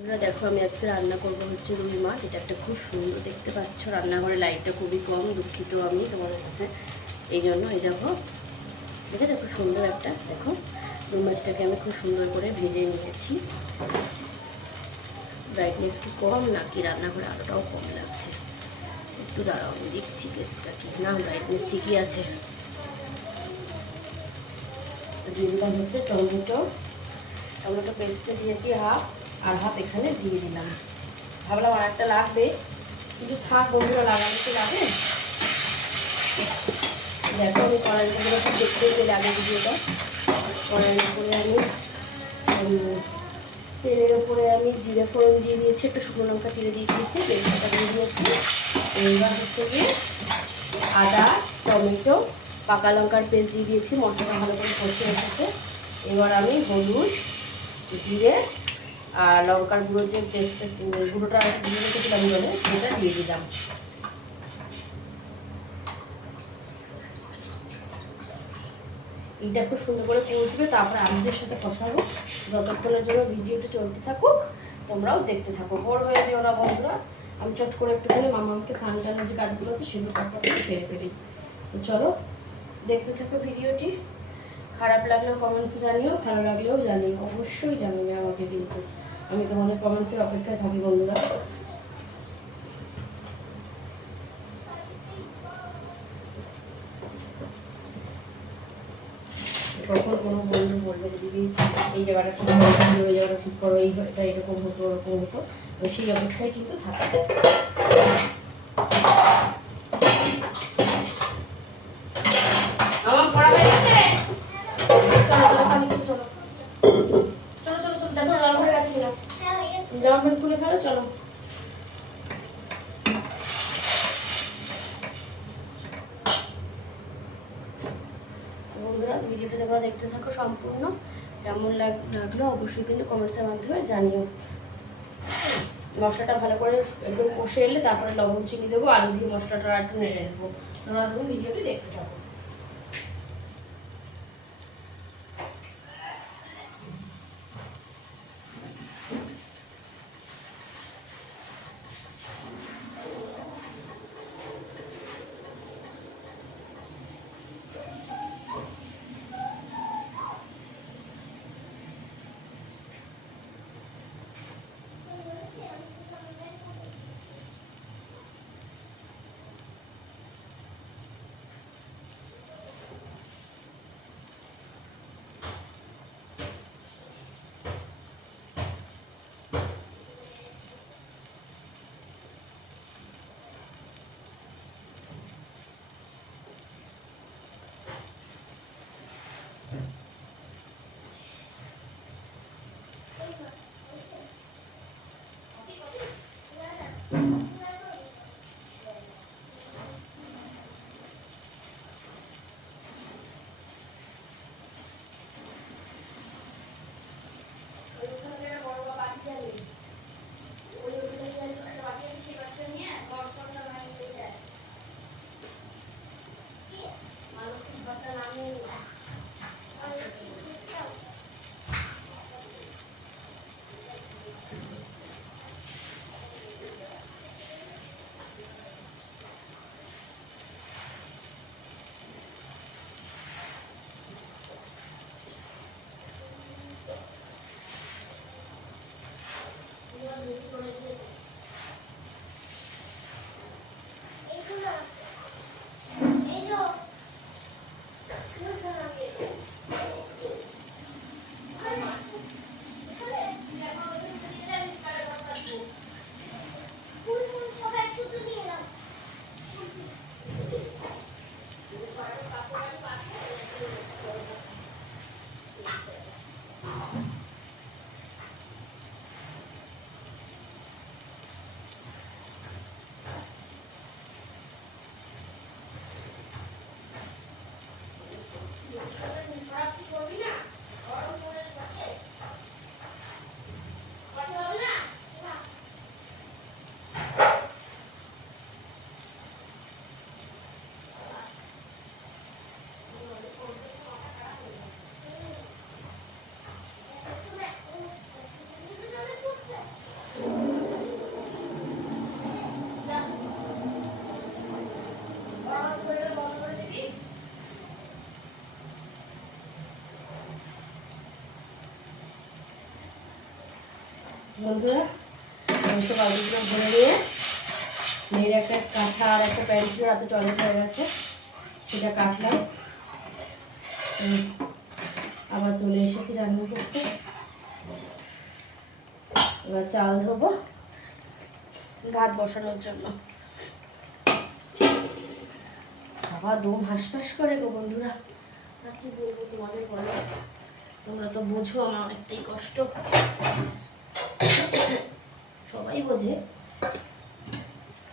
দেখো আমি আজকে রান্না করবো হচ্ছে রুই মাছ। এটা একটা খুব সুন্দর, দেখতে পাচ্ছ রান্নাঘরে লাইটটা খুবই কম, দুঃখিত আমি তোমাদের কাছে এই জন্য। এই দেখো দেখেছো খুব সুন্দর একটা, দেখো রুই মাছটাকে আমি খুব সুন্দর করে ভেজে নিয়েছি। ব্রাইটনেস কি কম নাকি রান্নাঘরে আলোটাও কম লাগছে? একটু দাঁড়াও আমি দেখছি কেসটা কি। না, ব্রাইটনেস ঠিকই আছে। দিয়ে দিলাম হচ্ছে টমেটো পেস্টটা দিয়েছি হাফ, আর হাফ এখানে দিয়ে দিলাম। ভাবলাম আর একটা লাগবে, কিন্তু থাক বন্ধুরা, লাগানো তো লাগে। দেখো আমি কড়াইটা একটু দেখতে পেলে আগে ভিডিওটা। কড়াইয়ের উপরে আমি তেলের উপরে আমি জিরে ফোড়ন দিয়ে দিয়েছি, একটু শুকনো লঙ্কা চিড়ে দিয়ে দিয়েছি, তেলটা দিয়ে দিয়েছি। এইবার হচ্ছে গিয়ে আদা, টমেটো, পাকা লঙ্কার পেস্ট দিয়ে দিয়েছি, মশলাটা ভালো করে কষে রেখেছে। এবার আমি হলুদ, জিরে আর লঙ্কার গুঁড়ো যে পেস্টটা গুঁড়োটা দিয়ে রেখেছিলাম জলে, সেটা দিয়ে দিলাম। এইটা খুব সুন্দর করে কষবে, তারপরে আমাদের সাথে কষাবো। যতক্ষণের জন্য ভিডিওটা চলতে থাকুক, তোমরাও দেখতে থাকো, বড় হয়ে যেও না বন্ধুরা। আমি চট করে একটুখানি মামাকে স্নান টানের যে কাজগুলো আছে সেগুলো তারপরে সেরে ফেলি। তো চলো দেখতে থাকো ভিডিওটি। খারাপ লাগলেও কমেন্টসে জানিও, ভালো লাগলেও জানিও, অবশ্যই জানিও আমাকে, কিন্তু আমি তোমাদের কমেন্টসের অপেক্ষায় থাকি বন্ধুরা। কখন কোনো বন্ধু বলবে যে দিদি এই জায়গাটা ঠিক করো, ওই জায়গাটা ঠিক করো, এটা এরকম হতো ওরকম হতো, সেই অপেক্ষায় কিন্তু থাকে। আমার পড়া হয়ে গেছে, চলো চলো চলো চলো, দেখো জল ভরে গেছে কিনা, জামা প্যান্ট খুলে ফেলো, চলো। বন্ধুরা ভিডিওটা তোমরা দেখতে থাকো সম্পূর্ণ। কেমন লাগলো অবশ্যই কিন্তু কমেন্টসের মাধ্যমে জানিও। মশলাটা ভালো করে একদম কষে এলে তারপরে লবণ চিনি দেবো, আলু দিয়ে মশলাটা একটু নেড়ে নেবো। তোমরা দেখুন ভিডিওটি দেখতে থাকো। বন্ধুরা মাংস বালতিগুলো ভরে নিয়ে মেয়ের একটা কাঁথা আর একটা প্যান্ট ছিল, রাতে টয়লেট হয়ে গেছে, সেটা কাটলাম। আবার চলে এসেছি রান্না করতে। এবার চাল ধোবো ভাত বসানোর জন্য। বাবা দম হাঁসফাঁস করে গো বন্ধুরা, আর কি বলবো তোমাদের, বলো তোমরা তো বোঝো আমার অনেকটাই কষ্ট, সবাই বোঝে,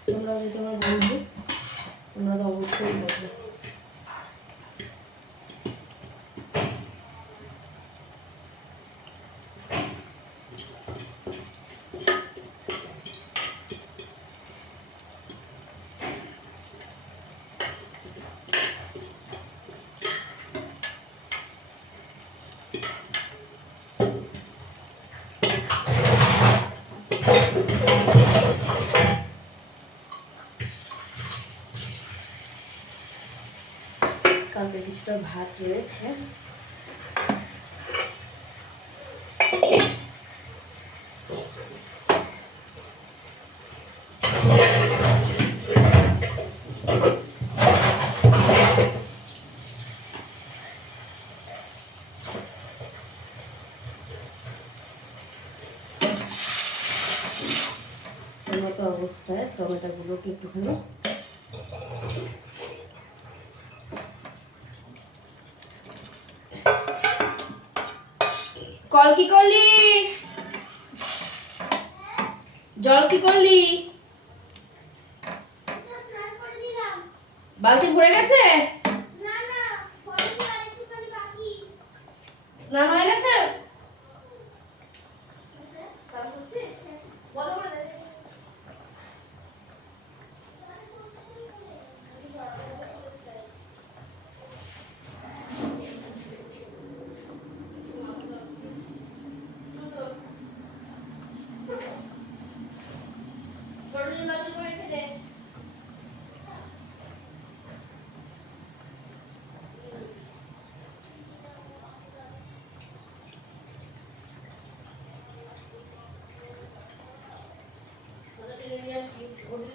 তোমরা যদি তোমার বন্ধু তোমরা তো অবশ্যই বোঝো। কালকে কিছুটা ভাত রয়েছে, মতো অবস্থায় টমেটোগুলোকে একটুখানি কল কি করলি, জল কি করলি, বালতি ভরে গেছে, স্নান হয়ে গেছে,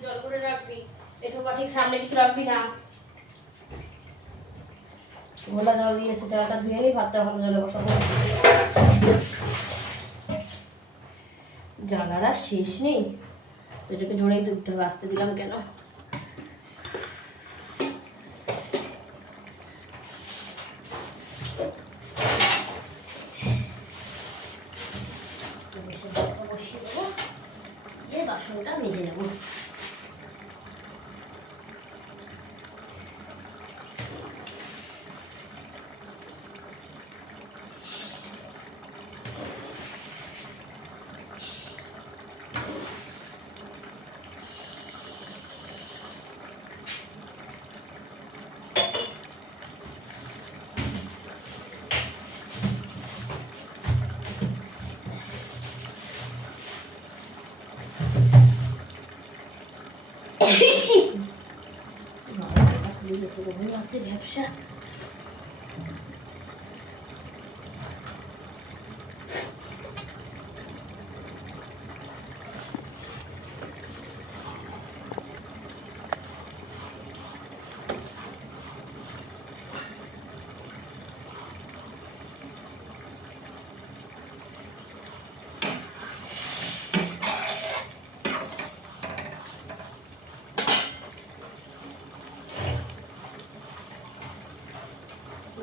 জল করে রাখবি, একটু ঠিক সামনে কিছু রাখবি না। গোলা জল দিয়েছে, চালটা ধুয়ে ভাতটা ভালো জলে বসাবো। জ্বালার আর শেষ নেই, তো এটাকে জোরেই তো দিতে হবে, আসতে দিলাম কেন। বসিয়ে দেবো, দিয়ে বাসনটা মেজে নেবো। ব্যবসা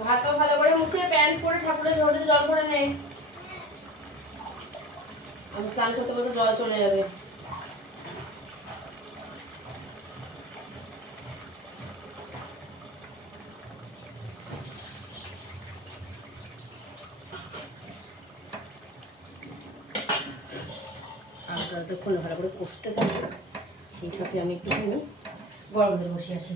হাতও ভালো করে মুছে প্যান্ট পরে ঠাকুরের ঝোড়ে জল করে নেই, আমি স্নান করতে করতে জল চলে যাবে। আর যতক্ষণ ভালো করে কষতে থাকবে, সেই ফাঁকে আমি একটুখানি গরম জল বসে আসি।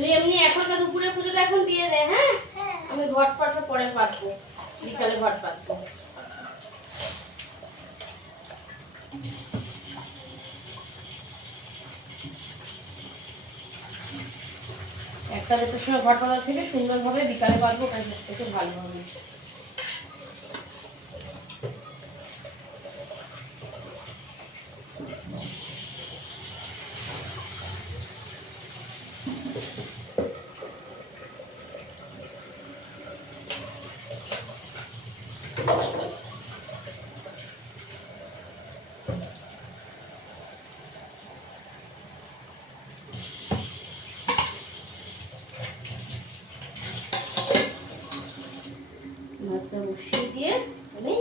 তুই এমনি এখনকার দুপুরে পুজোটা এখন দিয়ে দে, হ্যাঁ? আমি ঘট পাশা পরে পাতবো, বিকালে ঘট পাতবো। একটা দেড়টার সময় ঘট পাতা থেকে সুন্দরভাবে বিকালে পাতবো, তাই থেকে ভালো হবে। ভাতটা বসিয়ে দিয়ে আমি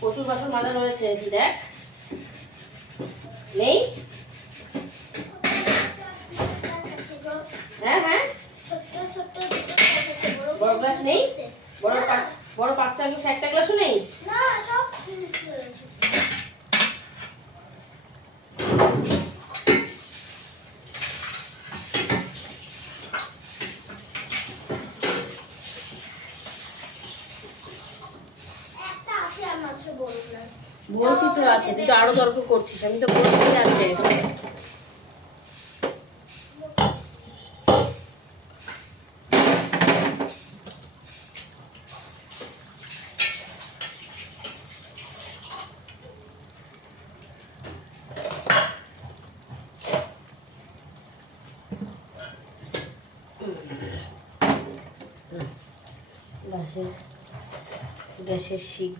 প্রচুর বাসন মাজা রয়েছে, দেখ নেই। হ্যাঁ হ্যাঁ, বড় গ্লাস নেই, বড় 5টা গ্লাস, একটা গ্লাসও নেই। বলছি তো আছে, তুই তো আরো তর্ক করছিস, আমি তো বলছি আছে। গ্যাসের শিক